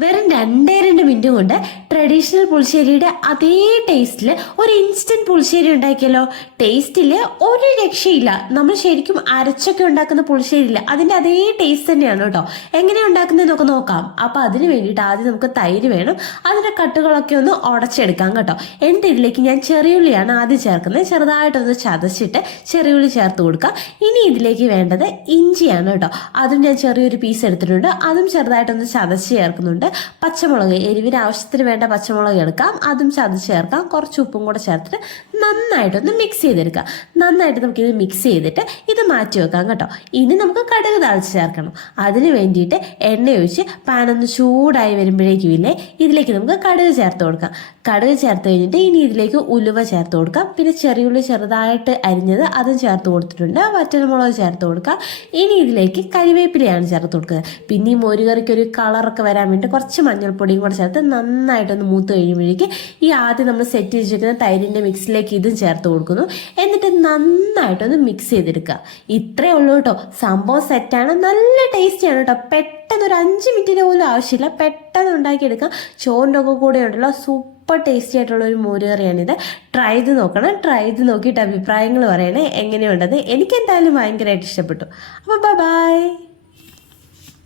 വെറും രണ്ടേ രണ്ട് മിനിറ്റ് കൊണ്ട് ട്രഡീഷണൽ പുളിശ്ശേരിയുടെ അതേ ടേസ്റ്റിൽ ഒരു ഇൻസ്റ്റന്റ് പുളിശ്ശേരി ഉണ്ടാക്കിയല്ലോ ടേസ്റ്റിൽ ഒരു രക്ഷയില്ല. നമ്മൾ ശരിക്കും അരച്ചൊക്കെ ഉണ്ടാക്കുന്ന പുളിശ്ശേരിയില്ല. അതിന്റെ അതേ ടേസ്റ്റ് തന്നെയാണ് കേട്ടോ. എങ്ങനെ ഉണ്ടാക്കുന്നതെന്നൊക്കെ നോക്കാം. അപ്പോൾ അതിന് വേണ്ടിയിട്ട് ആദ്യം നമുക്ക് തൈര് വേണം. അതിന്റെ കട്ടുകളൊക്കെ ഒന്ന് ഉടച്ചെടുക്കാം കേട്ടോ. എന്റെ ഇതിലേക്ക് ഞാൻ ചെറിയുള്ളിയാണ് ആദ്യം ചേർക്കുന്നത്. ചെറുതായിട്ടൊന്ന് ചതച്ചിട്ട് ചെറിയുള്ളി ചേർത്ത് കൊടുക്കാം. ഇനി ഇതിലേക്ക് വേണ്ടത് ഇഞ്ചിയാണ് കേട്ടോ. അതും ഞാൻ ചെറിയൊരു പീസ് എടുത്തിട്ടുണ്ട്. അതും ചെറുതായിട്ടൊന്ന് ചതച്ച് ചേർക്കുന്നുണ്ട്. പച്ചമുളക് എരിവിന് ആവശ്യത്തിന് വേണ്ട പച്ചമുളക് എടുക്കാം. അതും ചതച്ച് ചേർക്കാം. കുറച്ച് ഉപ്പും കൂടെ ചേർത്തിട്ട് നന്നായിട്ടൊന്ന് മിക്സ് ചെയ്തെടുക്കാം നന്നായിട്ട് നമുക്കിത് മിക്സ് ചെയ്തിട്ട് ഇത് മാറ്റി വെക്കാം കേട്ടോ. ഇനി നമുക്ക് കടുക് താളിച്ച് ചേർക്കണം. അതിന് വേണ്ടിയിട്ട് എണ്ണ ഒഴിച്ച് പാൻ ഒന്ന് ചൂടായി വരുമ്പോഴേക്കും ഇല്ലേ ഇതിലേക്ക് നമുക്ക് കടുക് ചേർത്ത് കൊടുക്കാം. കടുക് ചേർത്ത് കഴിഞ്ഞിട്ട് ഇനി ഇതിലേക്ക് ഉലുവ ചേർത്ത് കൊടുക്കാം. പിന്നെ ചെറിയുള്ളി ചെറുതായിട്ട് അരിഞ്ഞത് അതും ചേർത്ത് കൊടുത്തിട്ടുണ്ട്. വറ്റൽമുളക് ചേർത്ത് കൊടുക്കാം. ഇനി ഇതിലേക്ക് കരിവേപ്പിലയാണ് ചേർത്ത് കൊടുക്കുന്നത്. പിന്നെ ഈ മോരുകറിക്ക് ഒരു കളറൊക്കെ വരാൻ വേണ്ടി കുറച്ച് മഞ്ഞൾപ്പൊടിയും കൂടെ ചേർത്ത് നന്നായിട്ടൊന്ന് മൂത്ത് കഴിയുമ്പോഴേക്ക് ഈ ആദ്യം നമ്മൾ സെറ്റ് ചെയ്തിരിക്കുന്ന തൈരിന്റെ മിക്സിലേക്ക് ഇതും ചേർത്ത് കൊടുക്കുന്നു. എന്നിട്ട് നന്നായിട്ടൊന്ന് മിക്സ് ചെയ്തെടുക്കുക. ഇത്രയേ ഉള്ളൂ കേട്ടോ. സംഭവം സെറ്റാണ് നല്ല ടേസ്റ്റിയാണ് കേട്ടോ. പെട്ടെന്ന് ഒരു അഞ്ച് മിനിറ്റിന് പോലും ആവശ്യമില്ല. പെട്ടെന്ന് ഉണ്ടാക്കിയെടുക്കാം. ചോറിന്റെ ഒക്കെ കൂടെ ഉണ്ടല്ലോ. സൂപ്പർ ടേസ്റ്റി ആയിട്ടുള്ള ഒരു മോരുകറിയാണിത് ട്രൈ ചെയ്ത് നോക്കണം. ട്രൈ ചെയ്ത് നോക്കിയിട്ട് അഭിപ്രായങ്ങൾ പറയണേ എങ്ങനെയുണ്ടെന്ന് എനിക്ക് എന്തായാലും ഭയങ്കരമായിട്ട് ഇഷ്ടപ്പെട്ടു. അപ്പോൾ ബൈ